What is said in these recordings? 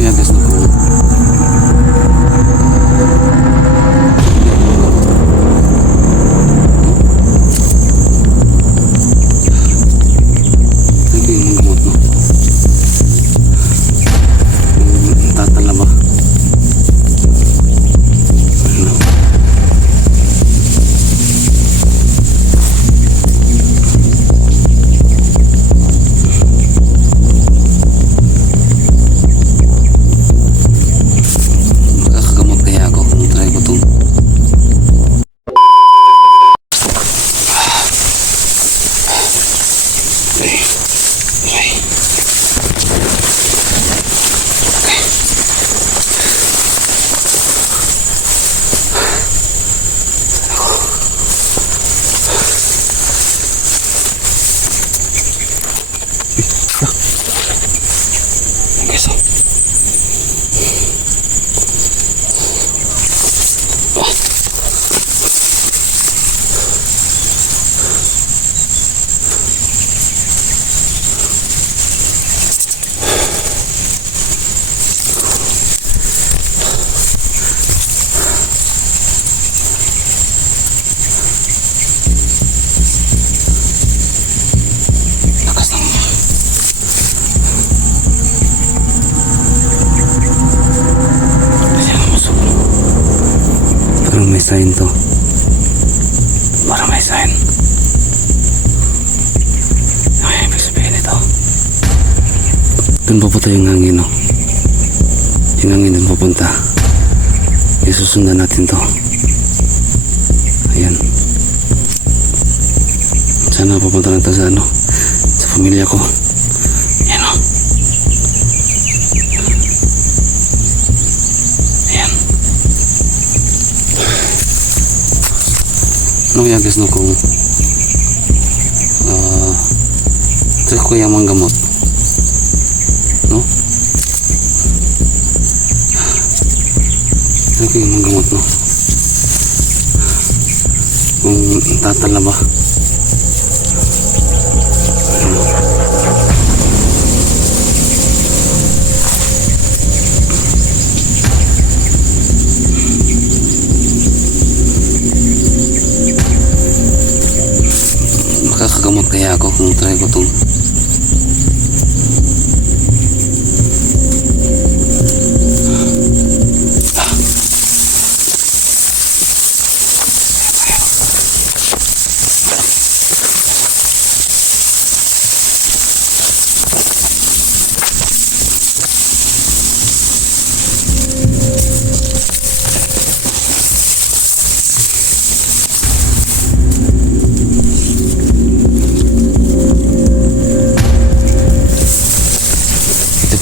ya guys, no po. Ito yung gamot, no? Tatala ba? Ano? Makakagamot kaya ako kung try ko to. Okay. Okay. Okay, so. Lakas ng parang may sign to. Parang may sign. Ay, ibig sabihin ito. Doon papunta yung hangin, no? Yung hangin doon papunta. Isusundan natin to. Ayan. Sana papunta na to sa ano, sa pamilya ko. Ayan, no? Ayan. Ano kaya guys, no, kung check ko yung mga gamot, no? Check ko yung mga gamot, no? Kung tatala ba? Makakagamot kaya ako kung try ko itong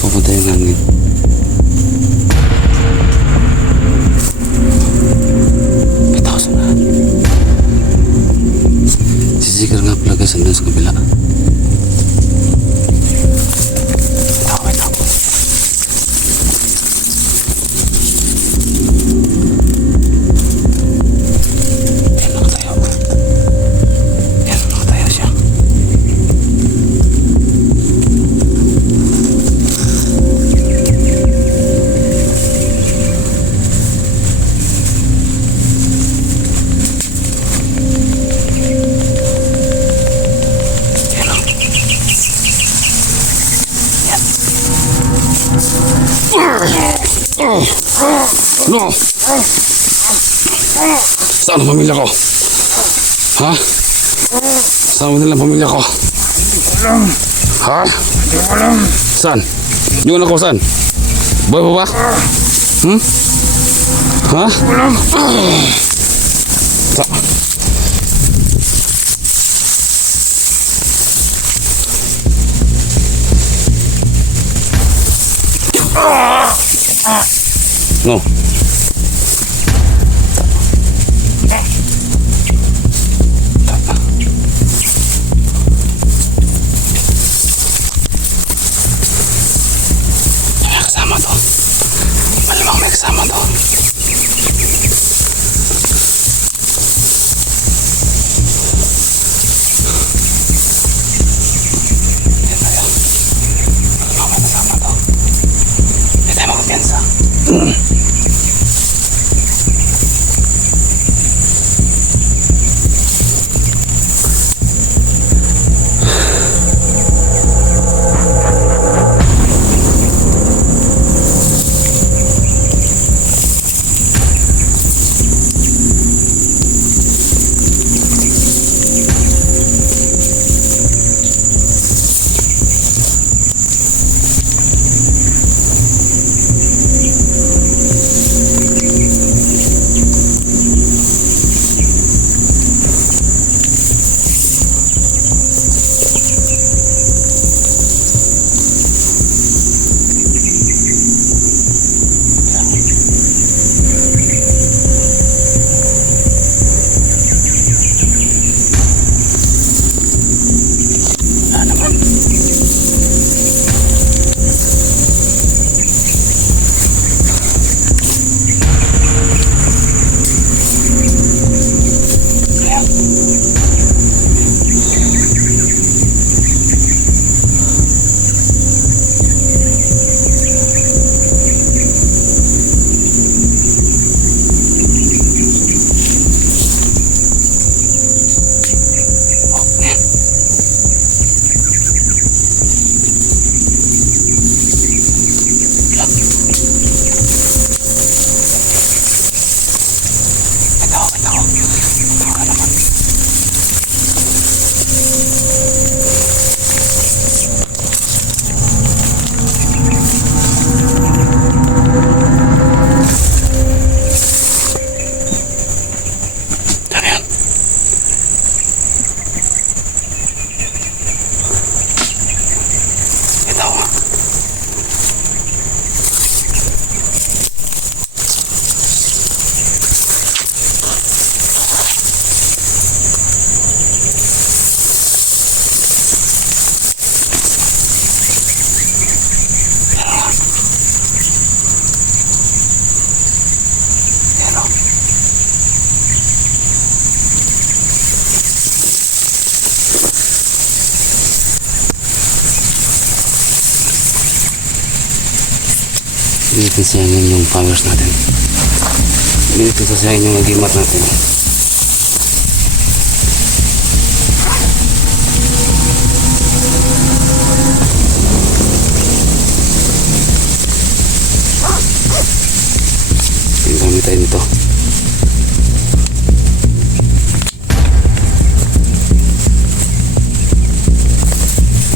papunta yung hangin. Bitaw sa lahat. Sisikir nga pala guys, andun sa kabila. Bitaw. Yan, nakatayo siya. No! Saan ang pamilya ko? Ha? Saan mo nilang pamilya ko? Ha? Saan? Yung anak ko saan? Boy pa ba? Hmm? Ha? No. Kasama to. Malamang may kasama to. Hindi natin sayangin yung powers natin. Hindi natin sasayangin yung agimat natin. Yung gamit tayo nito.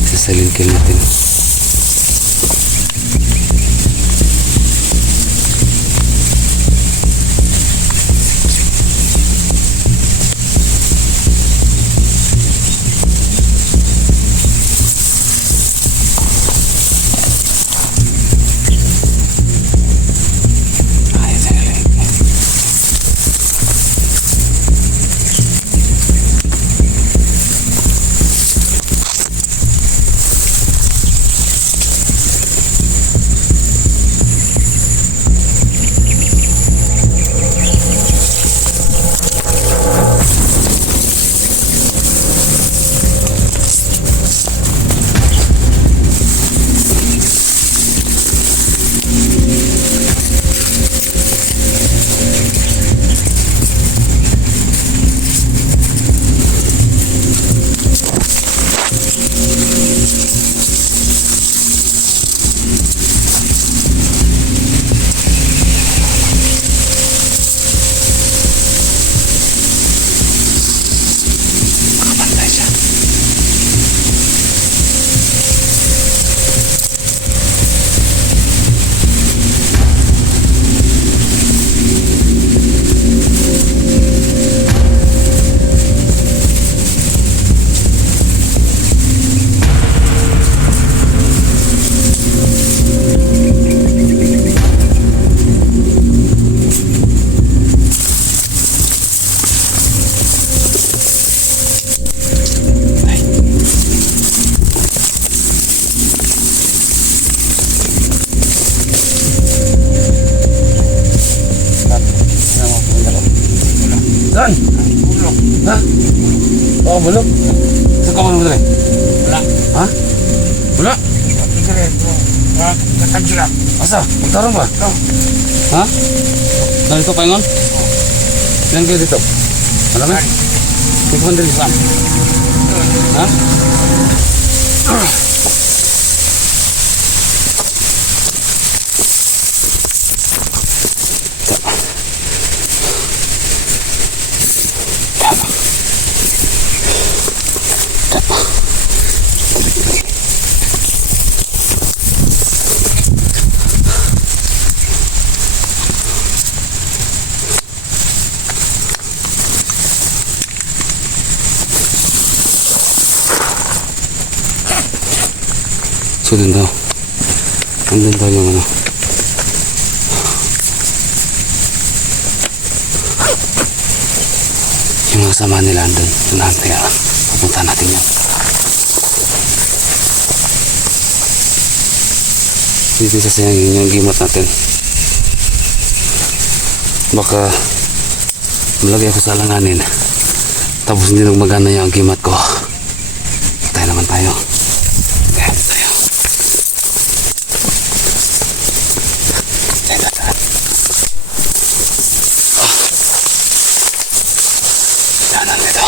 Sasalin kill natin. Saan? Bulok. Ha? Oo, bulok. Saan ka mo naman? Wala. Ha? Wala? Wala. Wala. Asa? Magtarong ba? Oo. Ha? Nandito pa ingon? Ilan kayo dito? Marami? Ikaw man din saan? Ha? So dun daw. Andun daw yung ano. Yung mga kasama nila andun. Tunahan kaya pupunta natin yan. Dito sasayangin yung gimat natin. Baka malagay ako sa alanganin. Tapos hindi nang magana yung gimat ko. Patay naman tayo. Okay, tayo. Danan nito.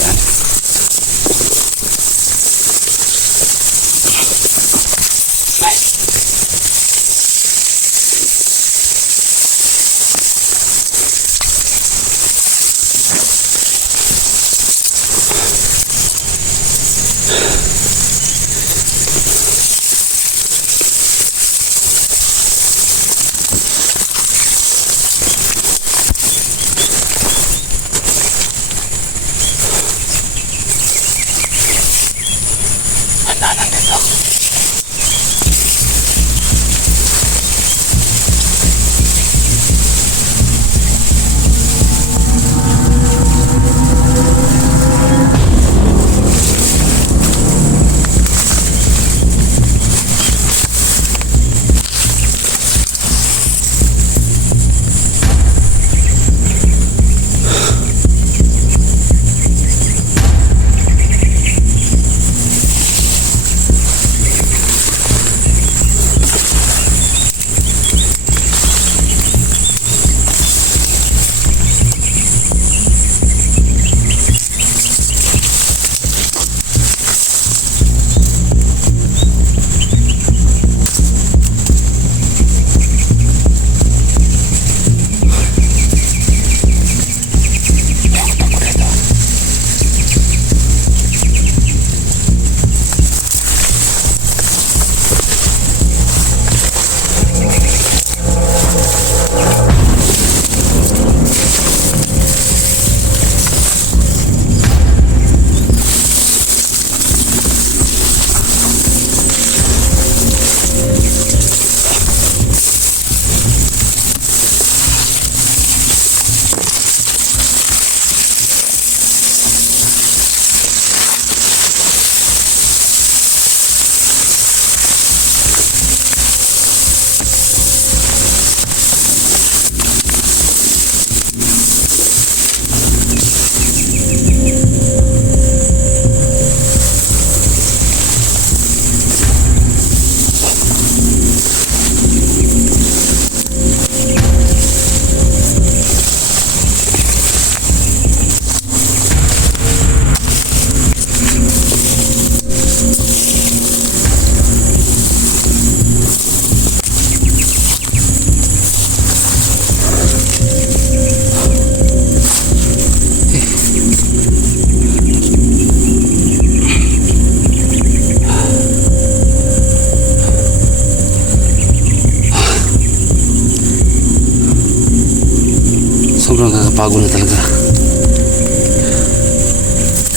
Daan. nakakapagod na talaga.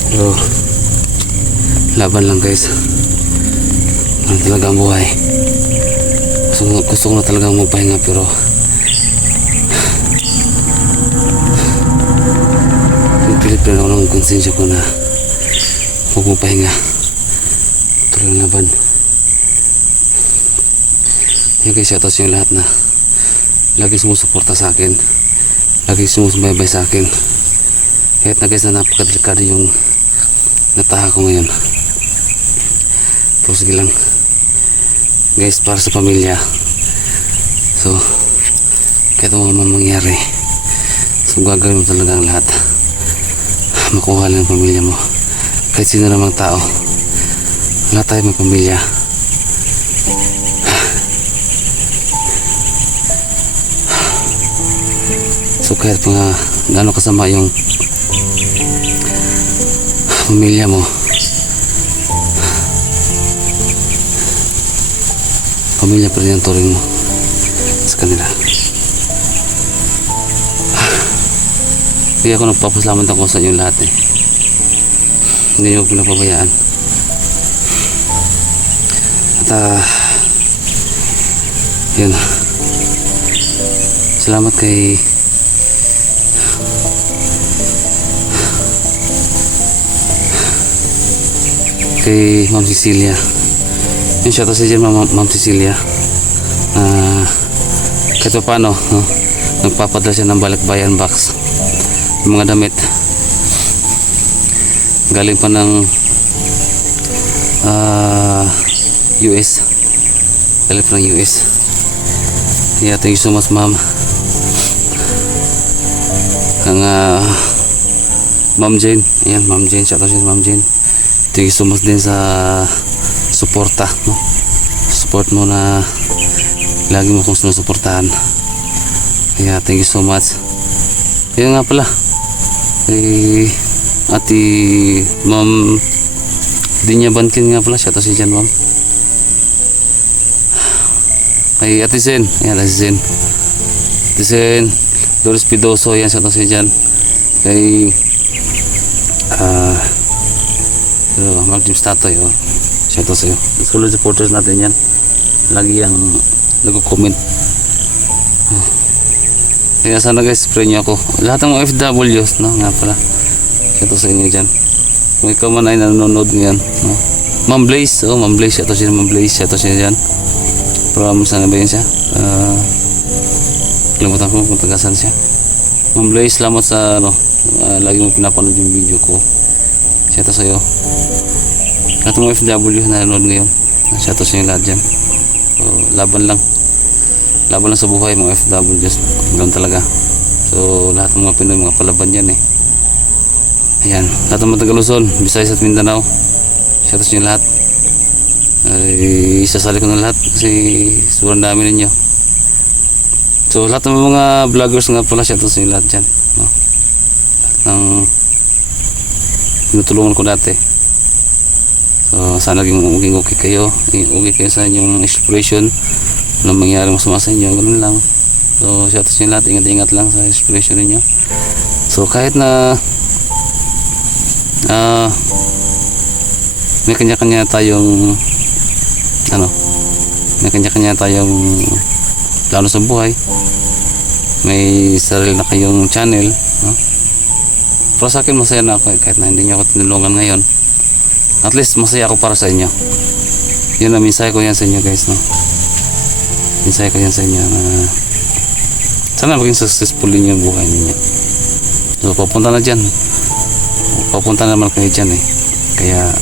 Pero laban lang guys. Ano talaga ang buhay. Gusto ko na talaga magpahinga pero pilit pa rin ako ng konsensya ko na huwag magpahinga. Tuloy ang laban. Yan guys, shoutout sa yung lahat na lagi sumusuporta sa akin, lagi sumusubaybay sa akin. Kahit na guys na napakadelikado yung nataha ko ngayon. Pero sige lang guys, para sa pamilya. So kahit ano man mangyari, so gagawin mo talaga ang lahat makuha lang ang pamilya mo. Kahit sino namang tao, lahat tayo may pamilya. So kahit mga gaano kasama yung pamilya mo, pamilya pa rin ang turing mo sa kanila. Kaya ako nagpapasalamat ako sa inyo lahat eh. Hindi nyo pinapabayaan. At yun, salamat kay Ma'am Cecilia. Yung shoutout sa dyan Ma'am Cecilia. Kahit pa paano, no? Nagpapadala siya ng balikbayan box, mga damit galing pa ng US, galing pa ng US. Yeah, thank you so much ma'am. Ang Ma'am Jane, ayan Ma'am Jane, shoutout siya Ma'am Jane. Thank you so much din sa suporta, no? Support mo na lagi mo kong sinusuportahan. Kaya thank you so much. Kaya nga pala kay Ate Ma'am Dinya Bankin nga pala, siya to si Jan ma'am. Kay Ate Zen, ayan Ate Zen, Ate Zen Doris Pidoso, yan siya to si Jan. Kay Mark James Tatoy, oh, siya to sa'yo. Solid supporters natin yan, lagi yung nag-comment. Kaya sana guys, pray nyo ako, lahat ng OFWs, no, nga pala siya to sa inyo dyan. Kung ikaw man ay nanonood ngayon, no? Ma'am Blaze, oh Ma'am Blaze, siya to siya, Ma'am Blaze, siya to siya dyan. Pero saan na ba yun siya? Kalimutan ko kung tagasan siya. Ma'am Blaze, salamat sa lagi mo pinapanood yung video ko. Siya to sa'yo. Lahat ng OFW na nanonood ngayon, siya to siya yung lahat dyan. So laban lang sa buhay mga OFWs, ganoon talaga. So lahat ng mga Pinoy, mga palaban yan eh. Ayan, lahat ng mga taga Luzon, Visayas at Mindanao, shout out sa inyo lahat. Isasali ko na lahat kasi sobrang dami ninyo. So lahat ng mga vloggers nga pala, shout out sa inyo lahat dyan, no? Lahat ng tinutulungan ko dati. So sana maging okay kayo sa inyong exploration. Walang mangyari masama sa inyo, ganun lang. So shout out sa inyo lahat, ingat-ingat lang sa exploration ninyo. So kahit na may kanya-kanya tayong plano sa buhay, may sarili na kayong channel, no? Pero sa akin masaya na ako kahit na hindi niyo ako tinulungan ngayon. At least masaya ako para sa inyo. Yun ang mensahe ko yan sa inyo guys, no? Mensahe ko yan sa inyo na sana maging successful din yung buhay ninyo. So papunta naman kayo dyan eh. Kaya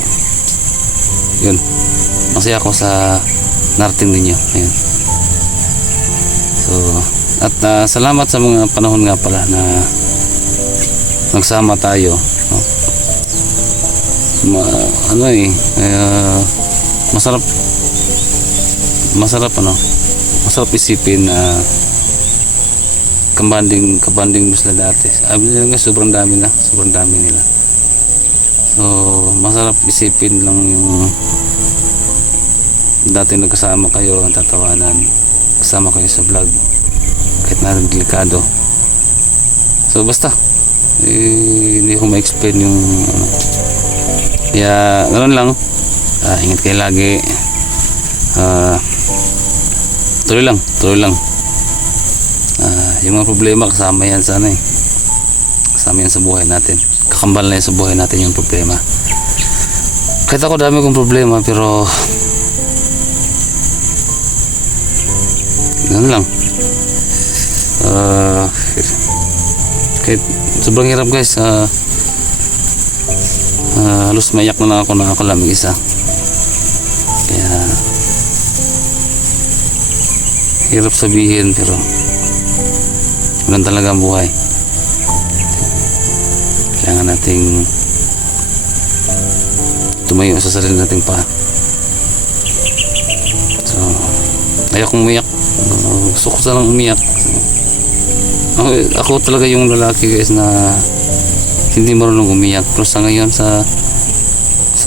yun, masaya ako sa narating ninyo. Ayan. So at salamat sa mga panahon nga pala na nagsama tayo, no? Masarap isipin na kabanding mo sila dati. Sobrang dami nila. So masarap isipin lang yung dati nagkasama kayo, tatawanan, kasama kayo sa vlog kahit na delikado. So basta hindi ko ma-explain yung ano. Kaya ganoon lang. Ingat kayo lagi. Tuloy lang. Yung mga problema kasama yan sa ano eh. Kasama yan sa buhay natin. Kakambal na yan sa buhay natin yung problema. Kahit ako dami kong problema, pero ganoon lang. Kahit sobrang hirap guys. Halos maiyak na ako lang mag-isa. Kaya hirap sabihin, pero ganun talaga ang buhay. Kailangan nating tumayo sa sarili nating paa. So ayokong umiyak. Gusto ko sanang umiyak. Ako talaga yung lalaki guys na hindi marunong umiyak. Pero sa ngayon, sa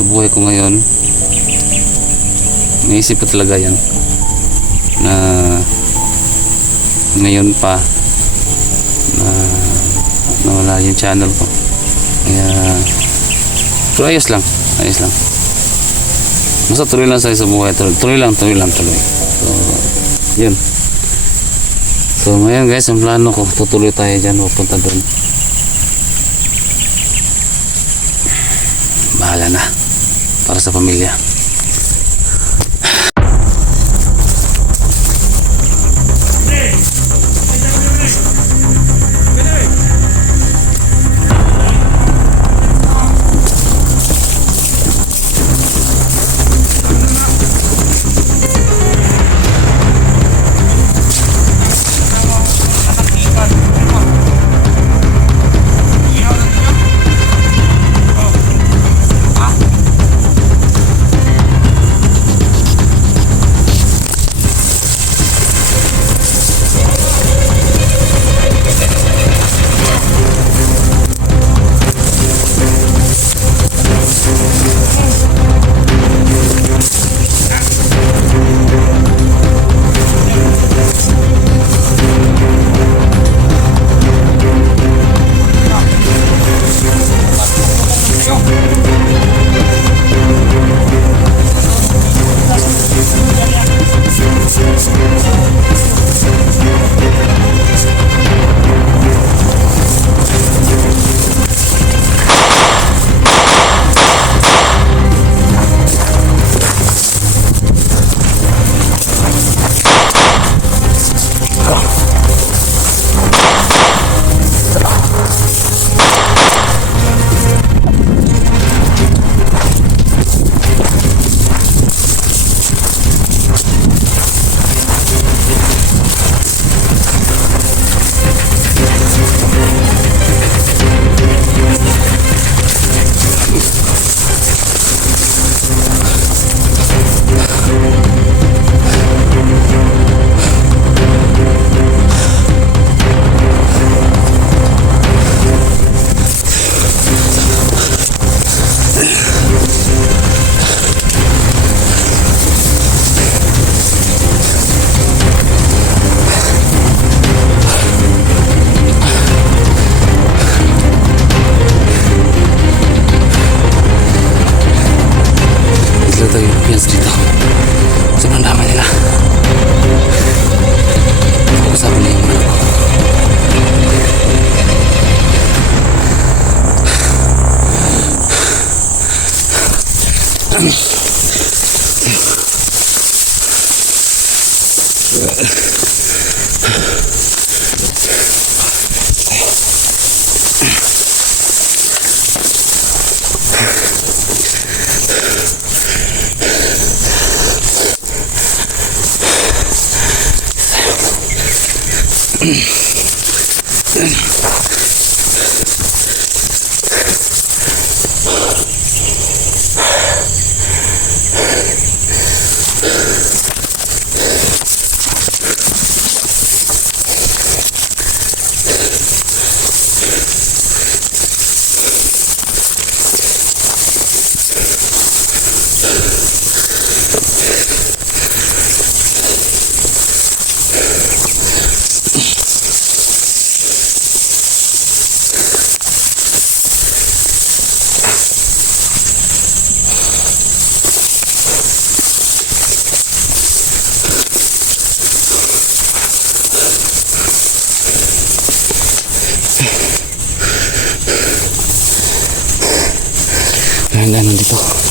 buhay ko ngayon, naisip ko talaga yan na ngayon pa na nawala yung channel ko. Kaya pero ayos lang. Basta tuloy lang sa buhay. Tuloy lang. So yun. So ngayon guys, ang plano ko, tutuloy tayo dyan, pupunta doon. Bahala na para sa pamilya. Dahan-dahan nandito. Dahan-dahan.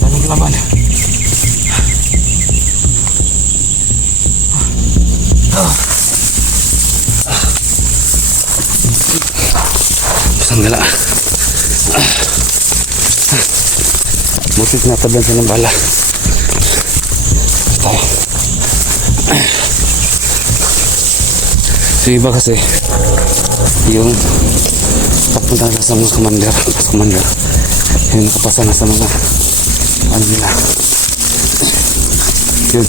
Daming kalaban. Isang gala. Butit na taban sa ng bala. Tayo. So iba kasi yung papunta na sa mga commander yung nakapasa na sa mga ano nila yun.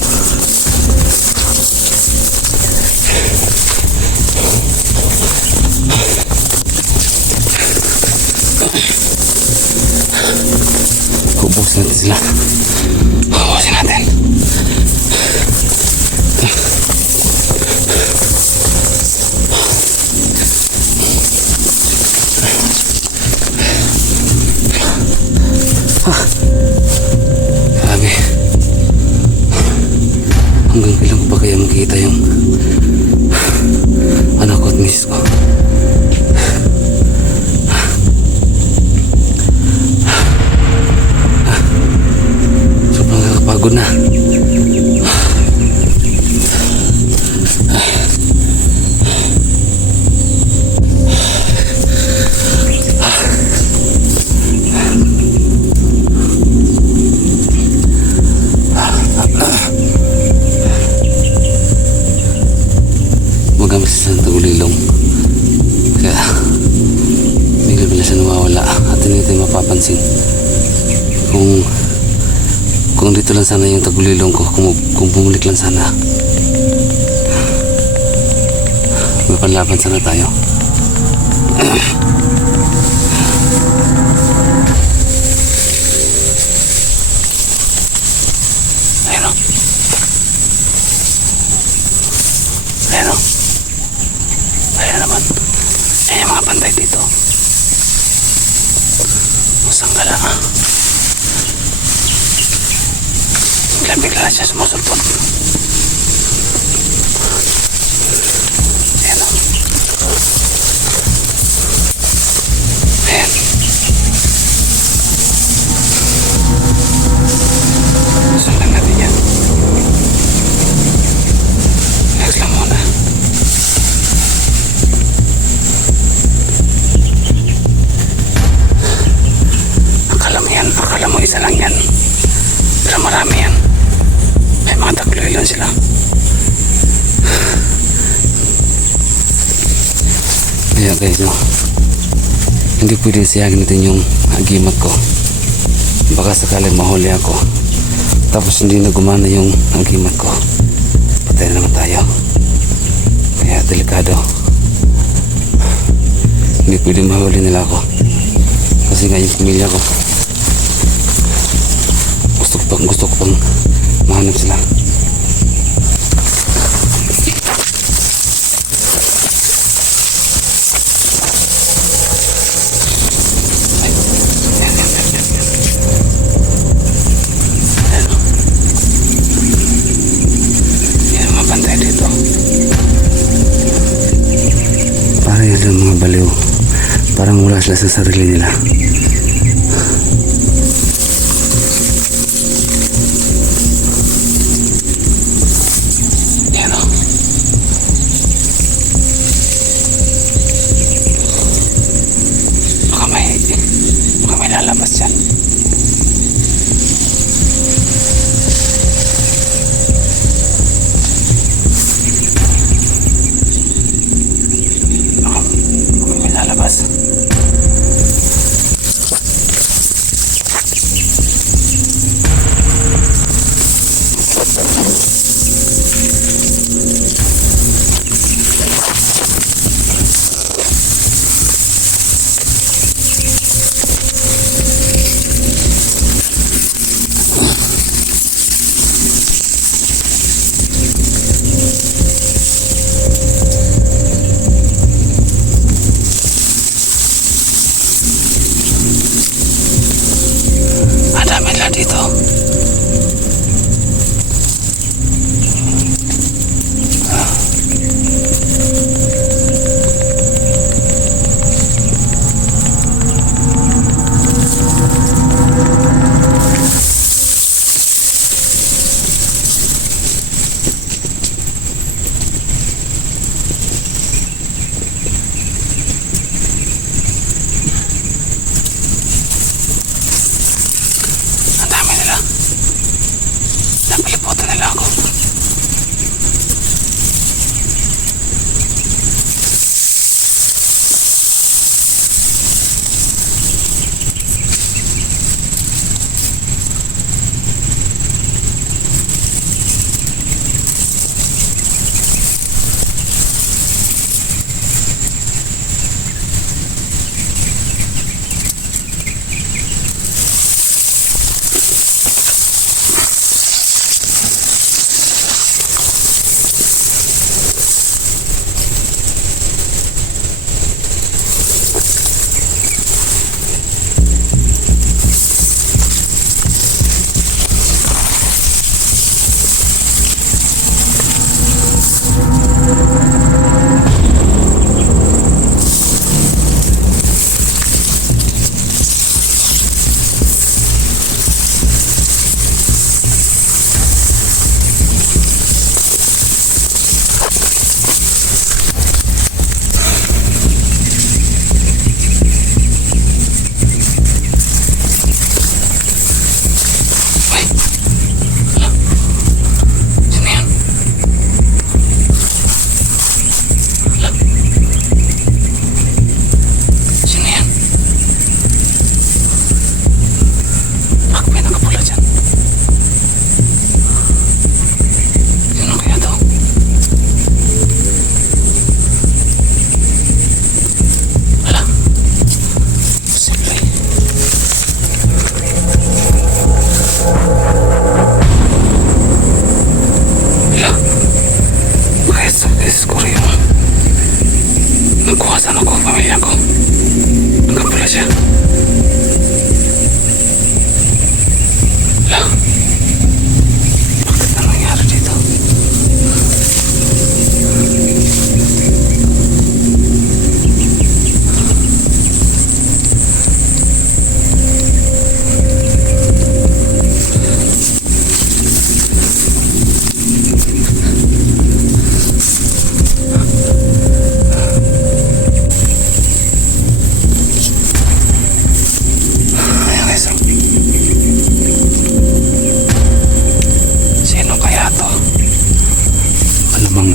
Ubusin natin sila. Ubusin natin. Grabe. Hanggang kailan ko pa kaya makita yung anak ko at misis ko. Sobrang nakakapagod na. Magamit sa Tagulilong kaya bigla siya nawawala at hindi tayo mapapansin kung dito lang sana yung Tagulilong ko, kung bumulik lang sana may panlaban sana tayo. Ayun o, ayun o. Ayan naman. Ayan yung mga bantay dito. Masanggala. Bigla siya sumusulpot. Ayan o. Ayan. Sundan natin yan. Relax lang muna. Akala mo isa lang yan, pero marami yan. May mga Tagulilong sila. Kaya guys, no, hindi pwede siyagin natin yung agimat ko. Baka sakaling mahuli ako tapos hindi na gumana yung agimat ko, patay na naman tayo. Kaya delikado. Hindi pwede mahuli nila ako kasi nga yung pamilya ko gusto ko pang mahanap sila. Yan mga bantay dito. Parang yan ang mga baliw. Parang wala sila sa sarili nila. Lalabas yan.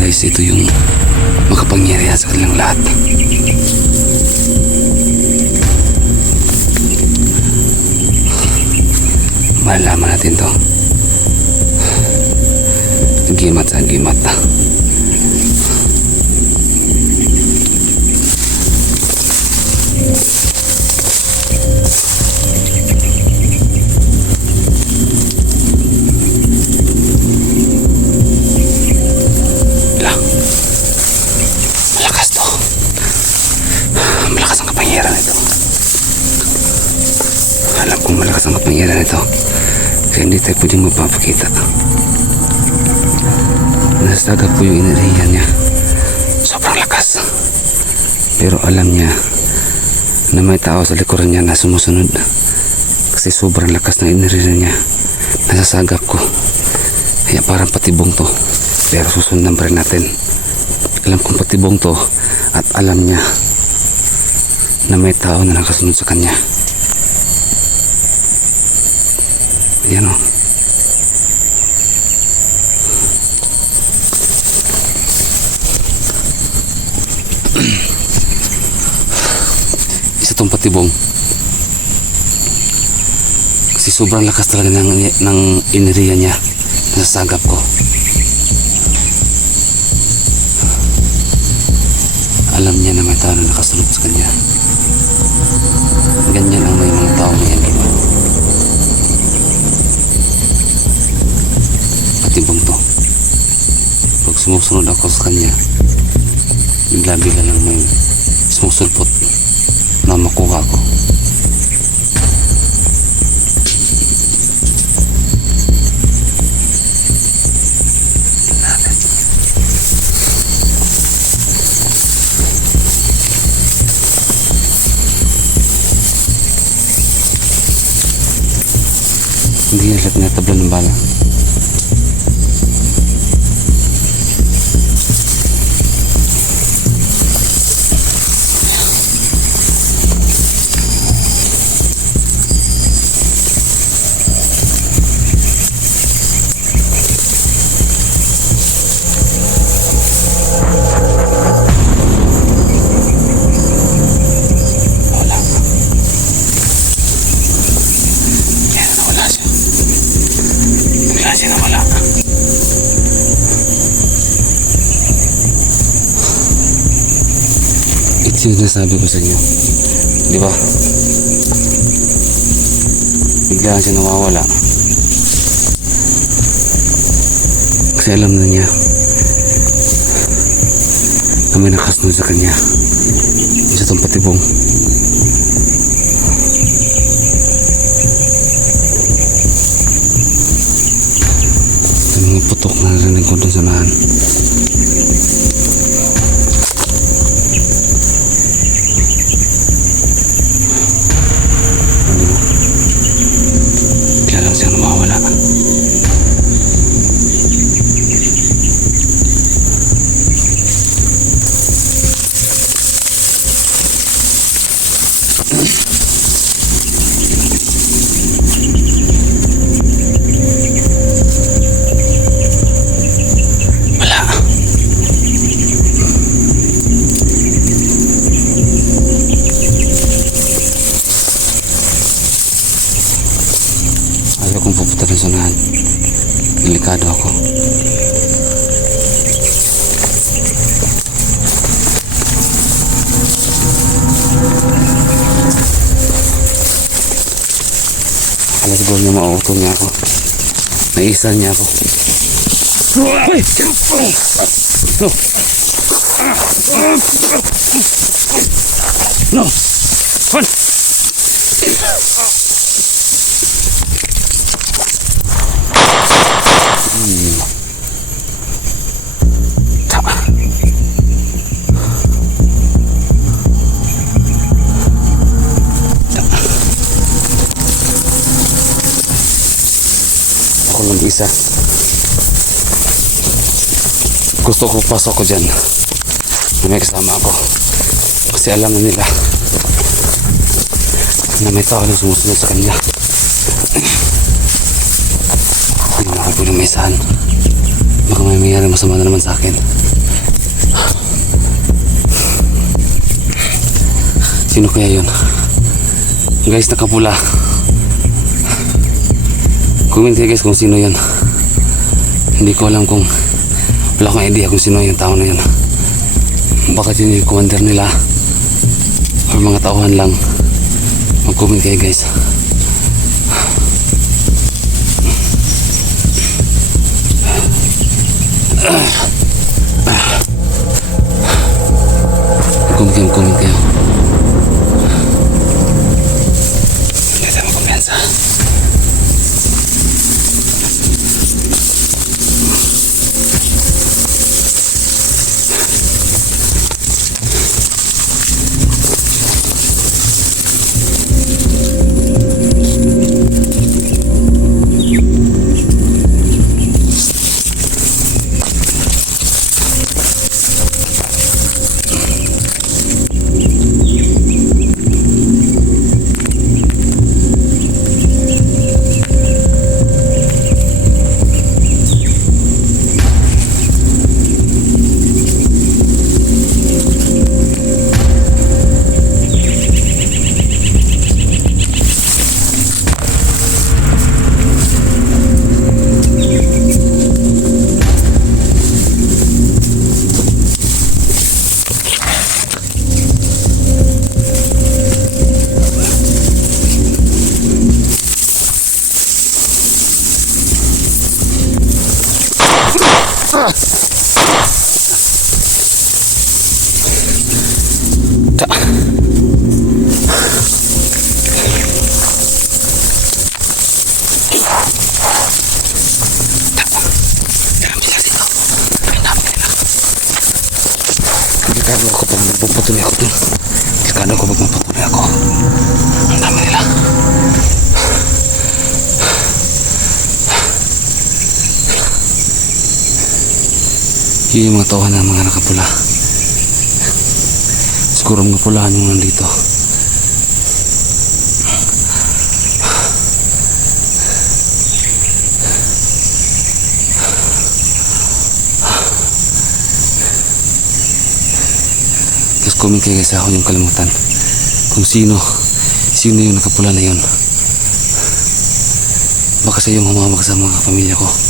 guys, ito yung makapangyarihan sa kanilang lahat. Malalaman natin to. Gimat sa gimat. Malakas to. Malakas ang kapangyarihan nito. Alam kong malakas ang kapangyarihan nito. Kaya hindi tayo pwedeng magpapakita. Nasagap ko yung enerhiya niya. Sobrang lakas. Pero alam niya na may tao sa likuran niya na sumusunod. Kasi sobrang lakas ng enerhiya niya. Nasasagap ko. Kaya parang patibong to. Pero susundan pa rin natin. Alam kong patibong to. At alam niya na may tao na nakasunod sa kanya. Ayan o. Isa tong patibong. Kasi sobrang lakas talaga ng enerhiya niya. Nasagap ko. Alam niya na may tao na nakasunod sa kanya. Ganyan ang may mga tao ngayon. Patibong to. Pag sumusunod ako sa kanya, bigla-bigla lang may sumusulpot na makuha ko. Hindi nila tinatabla ng bala. Yung sinasabi ko sa inyo, di ba? Bigla siya nawawala kasi alam na niya na may nakasunod sa kanya. Isa itong patibong. Yung mga putok na narinig ko doon sa nahan. Ayaw kong pupunta rin sa unahan. Delikado ako. Alam siguro niya mauutong niya ako. Naiisan niya ako. No! Run! Ako lang isa. Gusto ko pasok ko dyan. May kasama ako. Kasi alam na nila na may tao na sumusunod sa kanila. Hindi na ako pwedeng may saan. Baka may mayroon masama na naman sa akin. Sino kaya yun? Guys, nakapula. Comment kayo guys kung sino yan. Hindi ko alam kung, wala akong idea kung sino yung tao na yun. Baka yun yung commander nila or mga tauhan lang. Mag-comment kayo guys. Mag-comment kayo. Hindi tayo magkumpiyansa. Delikado ako pag magpapatuloy ako dun. Delikado ako pag magpapatuloy ako. Ang dami nila. Yun yung mga tauhan ng mga nakapula. Siguro mga pulahan yung nandito. Tapos comment kayo guys, ako yung kalimutan kung sino yung nakapula na yun. Baka sa yung humawak sa mga pamilya ko.